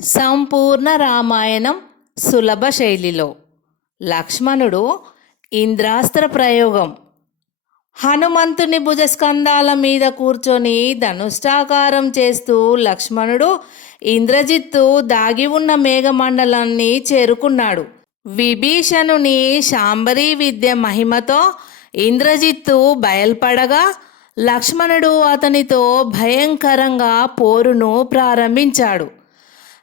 సంపూర్ణ రామాయణం సులభ శైలిలో లక్ష్మణుడు ఇంద్రాస్త్ర ప్రయోగం. హనుమంతుని భుజస్కంధాల మీద కూర్చొని ధనుష్టాకారం చేస్తూ లక్ష్మణుడు ఇంద్రజిత్తు దాగి ఉన్న మేఘమండలాన్ని చేరుకున్నాడు. విభీషణుని శాంబరీ విద్య మహిమతో ఇంద్రజిత్తు బయల్పడగా లక్ష్మణుడు అతనితో భయంకరంగా పోరును ప్రారంభించాడు.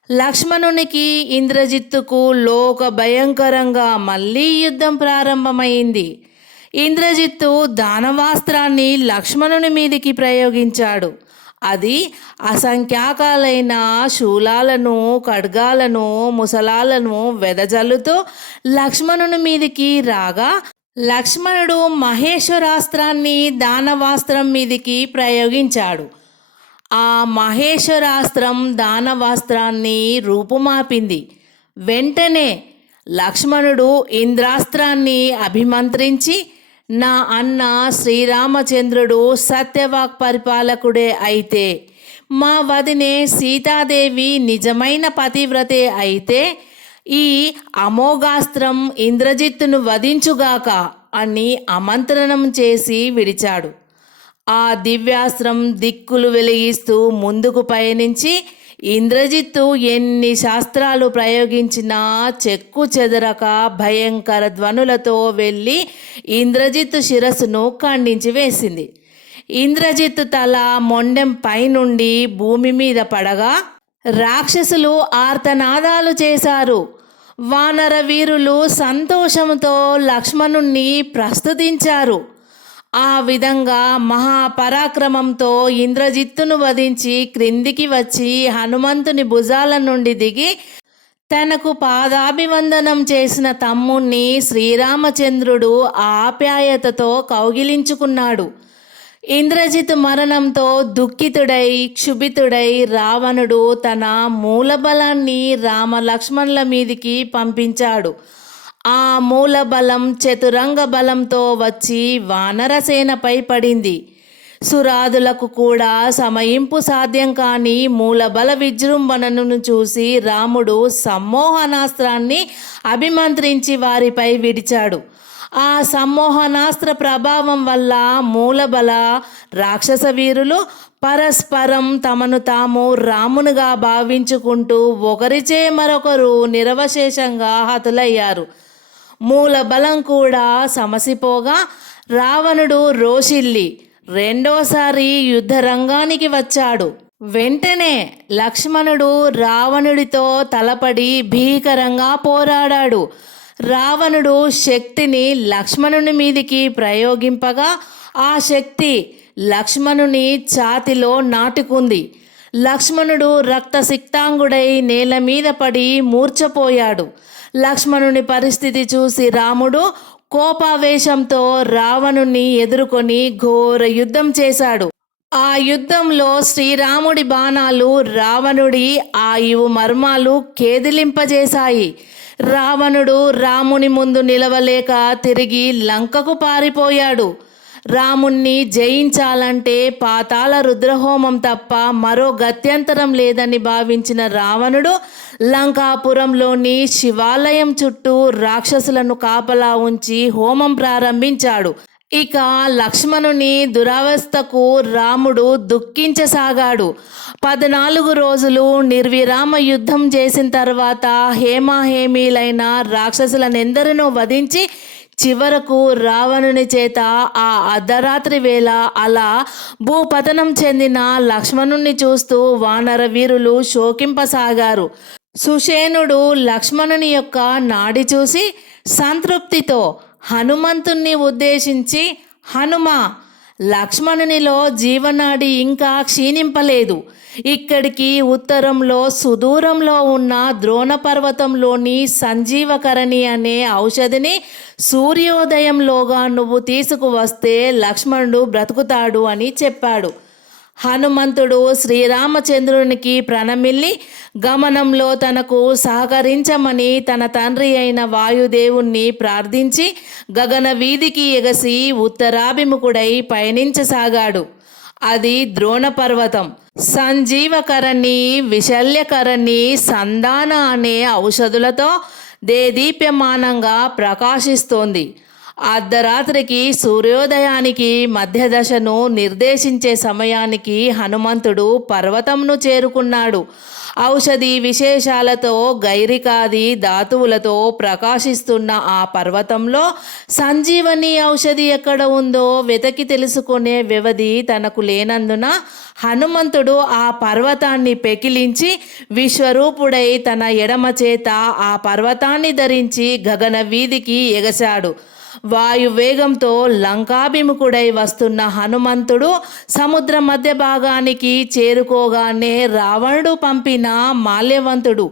లక్ష్మణునికి ఇంద్రజిత్తుకు లోక భయంకరంగా మళ్ళీ యుద్ధం ప్రారంభమైంది. ఇంద్రజిత్తు దానవాస్త్రాన్ని లక్ష్మణుని మీదికి ప్రయోగించాడు. అది అసంఖ్యాకాలైన శూలాలను, ఖడ్గాలను, ముసలాలను వెదజల్లుతూ లక్ష్మణుని మీదికి రాగా లక్ష్మణుడు మహేశ్వరాస్త్రాన్ని దానవాస్త్రం మీదికి ప్రయోగించాడు. ఆ మహేశ్వరాస్త్రం దానవాస్త్రాన్ని రూపుమాపింది. వెంటనే లక్ష్మణుడు ఇంద్రాస్త్రాన్ని అభిమంత్రించి, నా అన్న శ్రీరామచంద్రుడు సత్యవాక్ పరిపాలకుడే అయితే, మా వదినే సీతాదేవి నిజమైన పతివ్రతే అయితే ఈ అమోఘాస్త్రం ఇంద్రజిత్తును వధించుగాక అని అమంత్రణం చేసి విడిచాడు. ఆ దివ్యాస్త్రం దిక్కులు వెలిగిస్తూ ముందుకు పయనించి ఇంద్రజిత్తు ఎన్ని శాస్త్రాలు ప్రయోగించినా చెక్కు చెదరక భయంకర ధ్వనులతో వెళ్ళి ఇంద్రజిత్తు శిరస్సును ఖండించి వేసింది. ఇంద్రజిత్తు తల మొండెం పైనుండి భూమి మీద పడగా రాక్షసులు ఆర్తనాదాలు చేశారు. వానర వీరులు సంతోషంతో లక్ష్మణుణ్ణి ప్రస్తుతించారు. ఆ విధంగా మహాపరాక్రమంతో ఇంద్రజిత్తును వధించి క్రిందికి వచ్చి హనుమంతుని భుజాల నుండి దిగి తనకు పాదాభివందనం చేసిన తమ్ముణ్ణి శ్రీరామచంద్రుడు ఆప్యాయతతో కౌగిలించుకున్నాడు. ఇంద్రజిత్ మరణంతో దుఃఖితుడై క్షుభితుడై రావణుడు తన మూలబలాన్ని రామలక్ష్మణుల మీదికి పంపించాడు. ఆ మూలబలం చతురంగ బలంతో వచ్చి వానరసేనపై పడింది. సురాదులకు కూడా సమయింపు సాధ్యం కాని మూలబల విజృంభణను చూసి రాముడు సమ్మోహనాస్త్రాన్ని అభిమంత్రించి వారిపై విడిచాడు. ఆ సమ్మోహనాస్త్ర ప్రభావం వల్ల మూలబల రాక్షస వీరులు పరస్పరం తమను తాము రామునుగా భావించుకుంటూ ఒకరిచే మరొకరు నిరవశేషంగా హతులయ్యారు. మూల బలం కూడా సమసిపోగా రావణుడు రోషిల్లి రెండోసారి యుద్ధరంగానికి వచ్చాడు. వెంటనే లక్ష్మణుడు రావణుడితో తలపడి భీకరంగా పోరాడాడు. రావణుడు శక్తిని లక్ష్మణుని మీదికి ప్రయోగింపగా ఆ శక్తి లక్ష్మణుని ఛాతిలో నాటుకుంది. లక్ష్మణుడు రక్తసిక్తాంగుడై నేల మీద పడి మూర్ఛపోయాడు. లక్ష్మణుని పరిస్థితి చూసి రాముడు కోపావేశంతో రావణుని ఎదుర్కొని ఘోర యుద్ధం చేశాడు. ఆ యుద్ధంలో శ్రీరాముడి బాణాలు రావణుడి ఆయువు మర్మాలు కేదిలింపజేశాయి. రావణుడు రాముని ముందు నిలవలేక తిరిగి లంకకు పారిపోయాడు. రాముణ్ణి జయించాలంటే పాతాళ రుద్రహోమం తప్ప మరో గత్యంతరం లేదని భావించిన రావణుడు లంకాపురంలోని శివాలయం చుట్టూ రాక్షసులను కాపలా ఉంచి హోమం ప్రారంభించాడు. ఇక లక్ష్మణుని దురవస్థకు రాముడు దుఃఖించసాగాడు. 14 రోజులు నిర్విరామ యుద్ధం చేసిన తర్వాత హేమాహేమీలైన రాక్షసులనెందరినో వధించి చివరకు రావణుని చేత ఆ అర్ధరాత్రి వేళ అలా భూపతనం చెందిన లక్ష్మణుణ్ణి చూస్తూ వానర వీరులు శోకింపసాగారు. సుషేనుడు లక్ష్మణుని యొక్క నాడి చూసి సంతృప్తితో హనుమంతుణ్ణి ఉద్దేశించి, హనుమా, లక్ష్మణునిలో జీవనాడి ఇంకా క్షీణింపలేదు. ఇక్కడికి ఉత్తరంలో సుదూరంలో ఉన్న ద్రోణ పర్వతంలోని సంజీవకరణి అనే ఔషధిని సూర్యోదయంలోగా నువ్వు తీసుకువస్తే లక్ష్మణుడు బ్రతుకుతాడు అని చెప్పాడు. హనుమంతుడు శ్రీరామచంద్రునికి ప్రణమిల్లి గమనంలో తనకు సహకరించమని తన తండ్రి అయిన వాయుదేవుణ్ణి ప్రార్థించి గగన వీధికి ఎగసి ఉత్తరాభిముఖుడై పయనించసాగాడు. అది ద్రోణ పర్వతం. సంజీవకరణి, విశల్యకరణి, సంధాన అనే ఔషధులతో దేదీప్యమానంగా ప్రకాశిస్తోంది. అర్ధరాత్రికి సూర్యోదయానికి మధ్య దశను నిర్దేశించే సమయానికి హనుమంతుడు పర్వతంను చేరుకున్నాడు. ఔషధి విశేషాలతో గైరికాది ధాతువులతో ప్రకాశిస్తున్న ఆ పర్వతంలో సంజీవని ఔషధి ఎక్కడ ఉందో వెతకి తెలుసుకునే వ్యవధి తనకు లేనందున హనుమంతుడు ఆ పర్వతాన్ని పెకిలించి విశ్వరూపుడై తన ఎడమ చేత ఆ పర్వతాన్ని ధరించి గగన వీధికి ఎగశాడు. వాయువేగంతో లంకాభిముఖుడై వస్తున్న హనుమంతుడు సముద్ర మధ్య భాగానికి చేరుకోగానే రావణుడు పంపిన మాల్యవంతుడు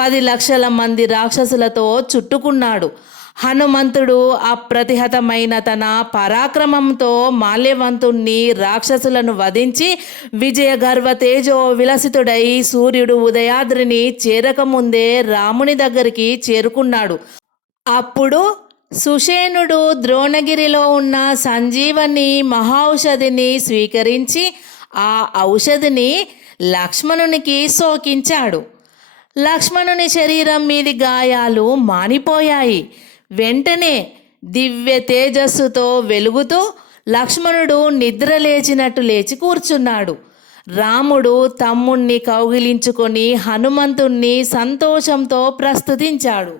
10 లక్షల మంది రాక్షసులతో చుట్టుకున్నాడు. హనుమంతుడు అప్రతిహతమైన తన పరాక్రమంతో మాల్యవంతుణ్ణి రాక్షసులను వధించి విజయగర్వ తేజో విలసితుడై సూర్యుడు ఉదయాద్రిని చేరకముందే రాముని దగ్గరికి చేరుకున్నాడు. అప్పుడు సుషేణుడు ద్రోణగిరిలో ఉన్న సంజీవని మహౌషధిని స్వీకరించి ఆ ఔషధిని లక్ష్మణునికి సోకించాడు. లక్ష్మణుని శరీరం మీది గాయాలు మానిపోయాయి. వెంటనే దివ్య తేజస్సుతో వెలుగుతూ లక్ష్మణుడు నిద్ర లేచినట్టు లేచి కూర్చున్నాడు. రాముడు తమ్ముణ్ణి కౌగిలించుకొని హనుమంతుణ్ణి సంతోషంతో ప్రస్తుతించాడు.